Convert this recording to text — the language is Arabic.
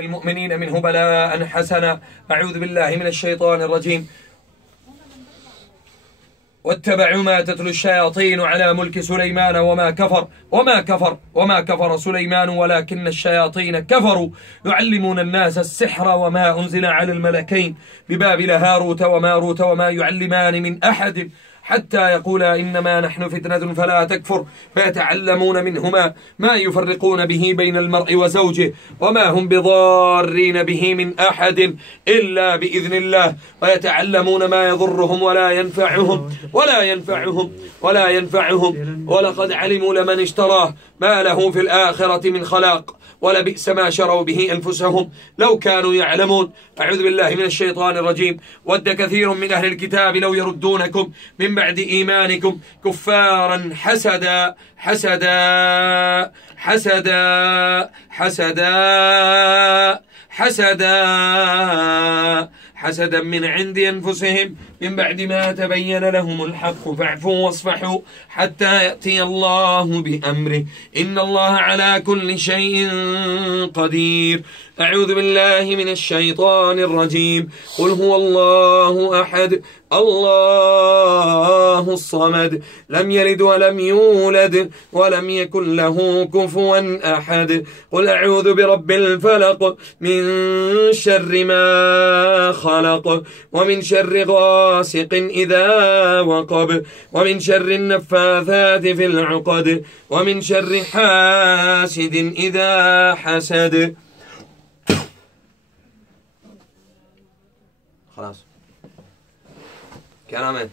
المؤمنين منه بلاء حسنا. أعوذ بالله من الشيطان الرجيم. واتبعوا ما تتلو الشياطين على ملك سليمان وما كفر سليمان ولكن الشياطين كفروا يعلمون الناس السحر وما أنزل على الملكين ببابل هاروت وماروت وما يعلمان من أحد حتى يقولا إنما نحن فتنة فلا تكفر فيتعلمون منهما ما يفرقون به بين المرء وزوجه وما هم بضارين به من أحد إلا بإذن الله ويتعلمون ما يضرهم ولا ينفعهم ولقد علموا لمن اشتراه ما له في الآخرة من خلاق ولبئس ما شروا به أنفسهم لو كانوا يعلمون. أعوذ بالله من الشيطان الرجيم. ود كثير من أهل الكتاب لو يردونكم من بعد إيمانكم كفارا حسدا من عند أنفسهم من بعد ما تبين لهم الحق فاعفوا واصفحوا حتى يأتي الله بأمره إن الله على كل شيء قدير. أعوذ بالله من الشيطان الرجيم. قل هو الله أحد الله الصمد لم يلد ولم يولد ولم يكن له كفوا أحد. قل أعوذ برب الفلق من شر ما خلق ومن شر غاسق إذا وقب ومن شر النفاثات في العقد ومن شر حاسد إذا حسد. خلاص كلامين.